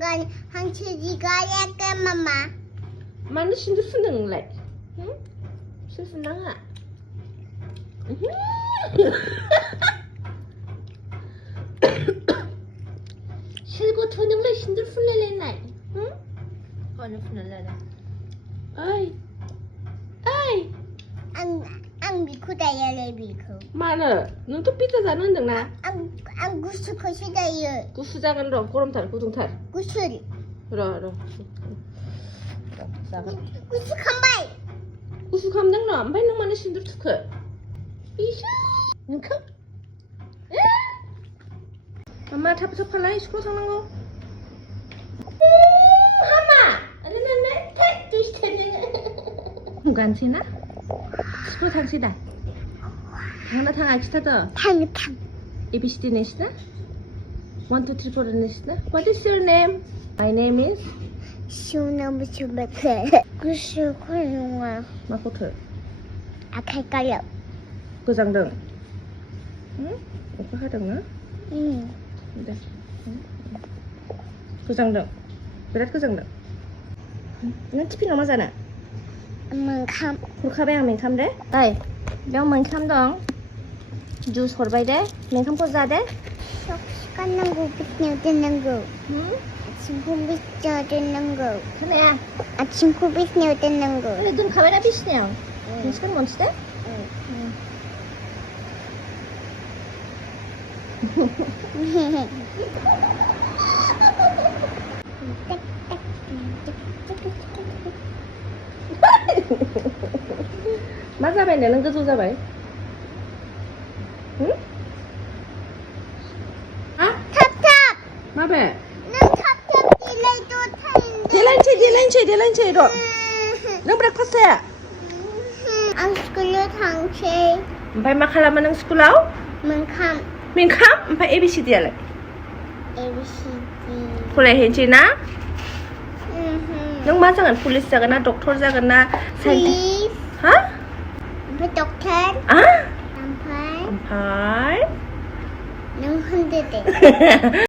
한간 한치지가 약간 마마. Mana şimdi fındık lại? Şimdi fındık à? Şimdi có thôi những lời xin được phun lên này. Còn nó phun lên đây. Ơi, ơi. 안 비쿠다야래 비쿠. Mana, nó tốt biết ra nó được nè. 안 구수 거시다요. 구수작은 럼 고름 탈 구둥 탈. 구슬. 러. 작은. 구수 칸바이. 구수 감당 럼. bai nang mana xin được thức. Isha. Nang khóc. 엄마 탑탑 팔라 스쿨 상나고. 하마. 안나나 탁 두시테네. 무간 지나? 스쿨 상시다. 당나 당 아치타도. 탕. ABCD nesna? 1, 2, 3, 4 nesna? What is your name? My name is 시원하고 좋게. 구수 코용아. 마코트. 아칼까려. 그장등. 응? 오빠 하등나? 응. 네. 그장등. berat 그장등. Nó chippy nó 맞잖아. 엄마 감. 불카베야 맹캄 돼? 아이. 명 맹캄 덩. 주스 허르바이 돼? 맹캄 포자 돼? 시간 나고 빛내야 되는 거. 응? 아침 고빛내야 되는 거. 그래. 아침 고빛내야 되는 거. 그래 눈 카메라 비시네요. 시간 뭔지 돼? 맞아봐 내는 그 조잡아. 응? 아? 탑탑. 마베. 난 탑탑 딜레이도 타인데. 딜란체 이거. 너 breakfast야. 안 스쿨로 당체. Sampai makan ng sekolah? 만캄. Mingkam? Sampai ABCD ala. ABCD. Boleh Cina? Nang masangan polis jagan na, doktor jagan na, Please. Hah? dokter. Ah? 남팔. Sampai. 능 흔들대.